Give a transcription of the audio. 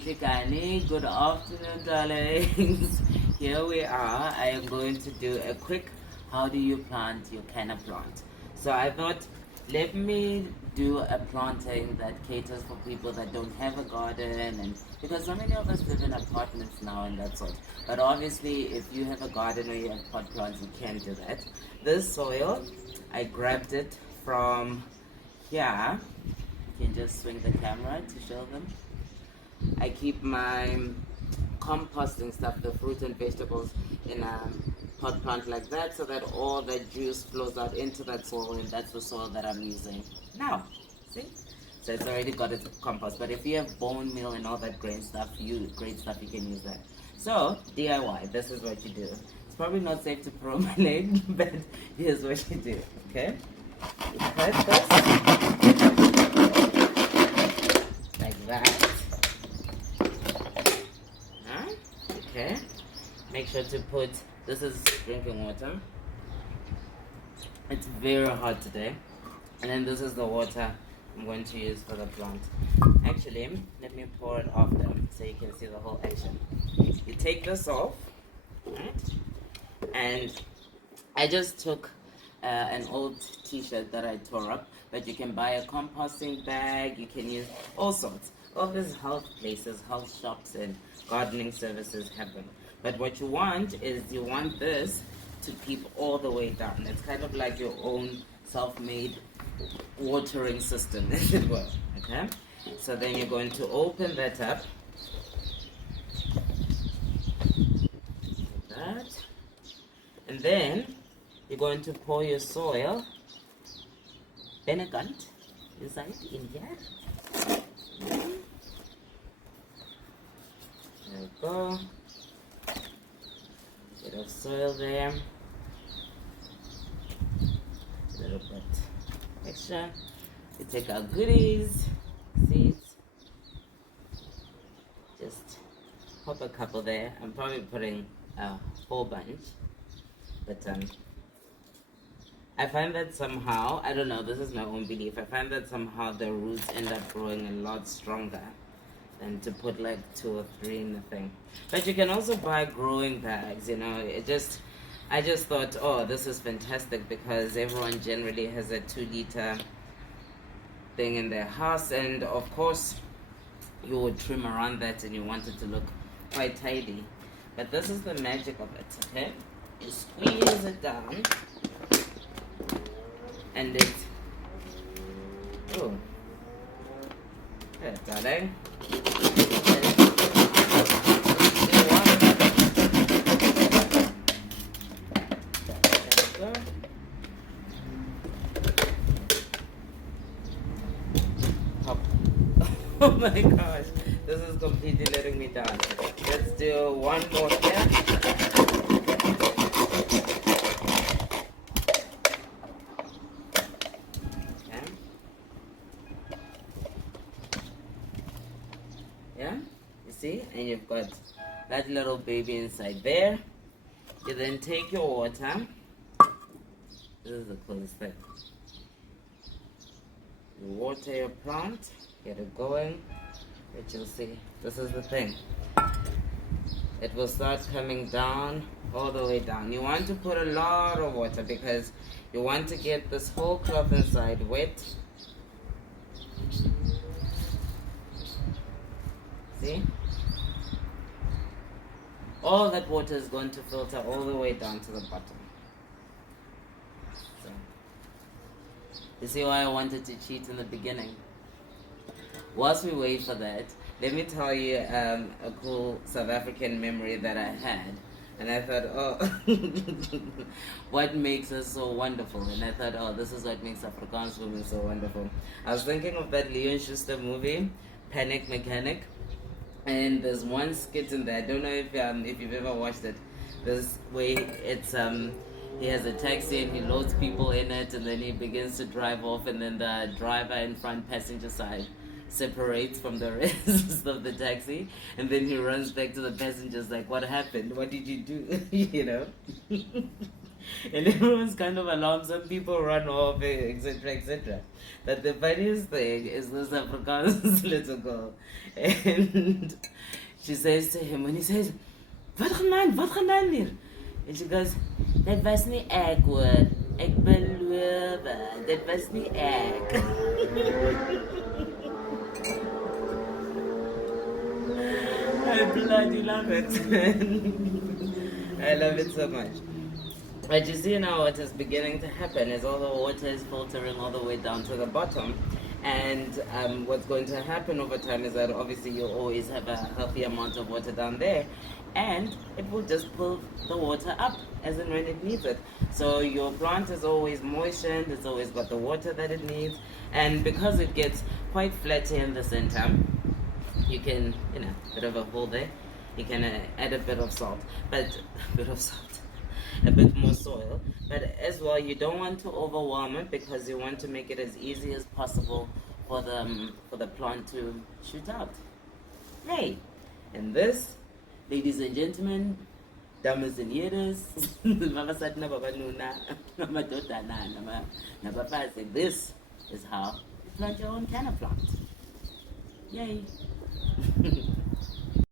Shikani, good afternoon, darlings. Here we are. I am going to do a quick how do you plant your CannaPlant. So I thought, let me do a planting that caters for people that don't have a garden, and because so many of us live in apartments now and that sort. But obviously, if you have a garden or you have pot plants, you can do that. This soil, I grabbed it from here. You can just swing the camera to show them. I keep my composting stuff, the fruit and vegetables, in a pot plant like that, so that all the juice flows out into that soil, and that's the soil that I'm using now. See? So it's already got its compost. But if you have bone meal and all that great stuff, you can use that. So DIY, this is what you do. It's probably not safe to promulgate, but here's what you do. Okay? You cut this like that. Okay, make sure to put, this is drinking water. It's very hot today. And then this is the water I'm going to use for the plant. Actually, let me pour it off them so you can see the whole action. You take this off, right? And I just took an old t-shirt that I tore up, but you can buy a composting bag, you can use all sorts. All these health places, health shops and gardening services have them. But what you want is you want this to keep all the way down. It's kind of like your own self-made watering system, as it were. Okay? So then you're going to open that up. Like that. And then you're going to pour your soil vinegar inside in here. There we go. Bit of soil there. A little bit extra. We take our goodies, seeds. Just pop a couple there. I'm probably putting a whole bunch. But I find that somehow, I don't know, this is my own belief, I find that somehow the roots end up growing a lot stronger than to put like 2 or 3 in the thing. But you can also buy growing bags, you know. I just thought, oh, this is fantastic because everyone generally has a 2-liter thing in their house, and of course you would trim around that and you want it to look quite tidy. But this is the magic of it, okay? You squeeze it down and it, oh, okay, darling. Oh my gosh, this is completely letting me down. Let's do one more here. Okay. Yeah, you see? And you've got that little baby inside there. You then take your water. This is the coolest thing. You water your plant. Get it going, but you'll see, this is the thing. It will start coming down, all the way down. You want to put a lot of water because you want to get this whole cloth inside wet. See? All that water is going to filter all the way down to the bottom. So, you see why I wanted to cheat in the beginning? Whilst we wait for that, let me tell you a cool South African memory that I had. And I thought, oh, what makes us so wonderful? And I thought, oh, this is what makes Afrikaans women so wonderful. I was thinking of that Leon Schuster movie, Panic Mechanic. And there's one skit in there, I don't know if you've ever watched it. This way, it's he has a taxi and he loads people in it, and then he begins to drive off, and then the driver in front passenger side separates from the rest of the taxi, and then he runs back to the passengers like, what happened? What did you do? You know? And everyone's kind of alarmed. Some people run off, etc., etc. But the funniest thing is this Afrikaans little girl, and she says to him when he says, "Wat gaan aan hier?" And she goes, "Dat was nie ek hoor. Ek beloof, dit was nie ek." I bloody love it. I love it so much. But you see now what is beginning to happen is all the water is filtering all the way down to the bottom. And what's going to happen over time is that obviously you'll always have a healthy amount of water down there. And it will just pull the water up as and when it needs it. So your plant is always moistened, it's always got the water that it needs. And because it gets quite flat here in the center, you can, bit of a hole there, you can add a bit of salt, a bit more soil. But as well, you don't want to overwhelm it because you want to make it as easy as possible for the plant to shoot out. Hey, and this, ladies and gentlemen, dames and years, this is how you plant your own CannaPlant. Yay!